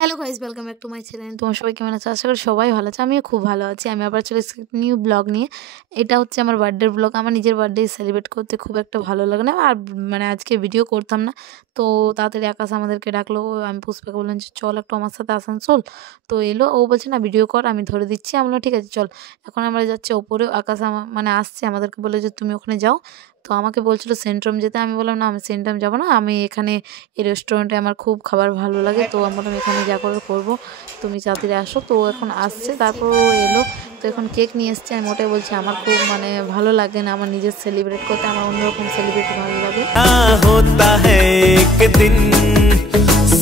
Hello guys, welcome back to my channel. তোমার সবাই কেমন আছো? আশা করি সবাই ভালো আছে। আমিও খুব ভালো আছি। আমি আবার চলে এসেছি নিউ ব্লগ নিয়ে। এটা হচ্ছে আমার বার্থডের ব্লগ। আমার নিজের বার্থডে সেলিব্রেট করতে খুব একটা ভালো লাগে না, আর মানে আজকে ভিডিও করতাম না। তো তাড়াতাড়ি আকাশ আমাদেরকে ডাকলো। আমি পুষ্পাকে বললাম যে চল একটু আমার সাথে আসানসোল। তো এলো, ও বলছে না ভিডিও কর, আমি ধরে দিচ্ছি। আমি বললাম ঠিক আছে চল। এখন আমরা যাচ্ছি ওপরে। আকাশ মানে আসছে, আমাদেরকে বলে যে তুমি ওখানে যাও। তো আমাকে বলছিল সেন্ট্রাম যেতে। আমি বললাম না, আমি সেন্ট্রাম যাবো না, আমি এখানে এই রেস্টুরেন্টে আমার খুব খাবার ভালো লাগে। তো আমি বললাম এখানে যা করে করবো, তুমি তাড়াতাড়ি আসো। তো এখন আসছে, তারপর ও এলো। তো এখন কেক নিয়ে এসছে। আমি ওটাই বলছি আমার খুব মানে ভালো লাগে না আমার নিজের সেলিব্রেট করতে, আমার অন্যরকম সেলিব্রেট ভালো লাগে। होता है एक दिन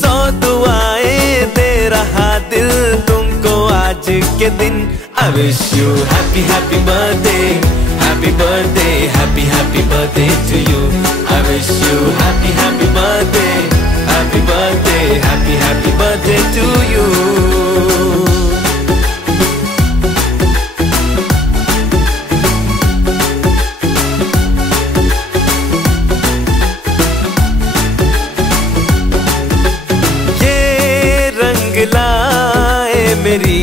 100 दुआएं दे रहा दिल तुमको आज के दिन। I wish you happy happy birthday, happy birthday, happy happy birthday to you. I wish you happy happy birthday, happy birthday, happy happy birthday to you. लाए मेरी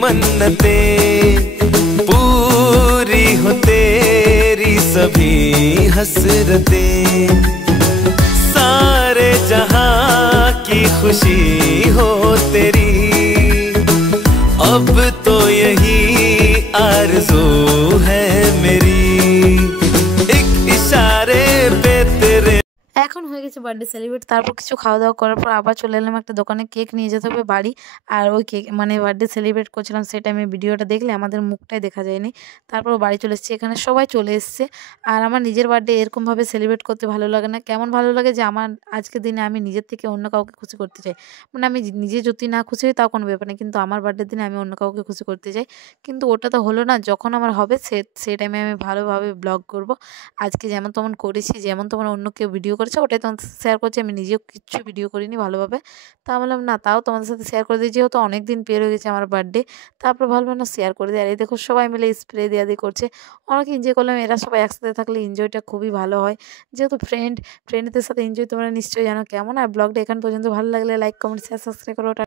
मन्नतें पूरी हो तेरी सभी हसरतें, सारे जहां की खुशी हो तेरी, अब तो यही आरज़ू है मेरी, एक इशारे पे तेरे। এখন হয়ে গেছে বার্থডে সেলিব্রেট। তারপর কিছু খাওয়া দাওয়া করার পর আবার চলে এলাম একটা দোকানে। কেক নিয়ে যেতে হবে বাড়ি। আর ওই কেক মানে বার্থডে সেলিব্রেট করছিলাম সেই টাইমে ভিডিওটা দেখলে আমাদের মুখটাই দেখা যায়নি। তারপর বাড়ি চলে এসেছি, এখানে সবাই চলে এসছে। আর আমার নিজের বার্থডে এরকমভাবে সেলিব্রেট করতে ভালো লাগে না। কেমন ভালো লাগে যে আমার আজকের দিনে আমি নিজের থেকে অন্য কাউকে খুশি করতে চাই। মানে আমি নিজে যদি না খুশি হই তাও কোনো ব্যাপার নেই, কিন্তু আমার বার্থডের দিনে আমি অন্য কাউকে খুশি করতে চাই। কিন্তু ওটা তো হলো না। যখন আমার হবে সেই টাইমে আমি ভালোভাবে ব্লগ করব। আজকে যেমন তেমন করেছি, যেমন তেমন অন্য কেউ ভিডিও করেছে ওটাই তোমাদের সাথে শেয়ার করছি। আমি নিজেও কিচ্ছু ভিডিও করিনি ভালোভাবে। তা বললাম না, তাও তোমাদের সাথে শেয়ার করে দিই, যেহেতু অনেক দিন পের হয়ে গেছে আমার বার্থডে। তারপর ভাবলাম না শেয়ার করে দিই। আর এই দেখো সবাই মিলে স্প্রে দেওয়া দিয়ে করছে, অনেক এনজয় করলাম। এরা সবাই একসাথে থাকলে এনজয়টা খুবই ভালো হয়, যেহেতু ফ্রেন্ডদের সাথে এনজয় তোমরা নিশ্চয়ই জানো কেমন। আর ব্লগটা এখান পর্যন্ত ভালো লাগলে লাইক কমেন্ট শেয়ার সাবস্ক্রাইব করো।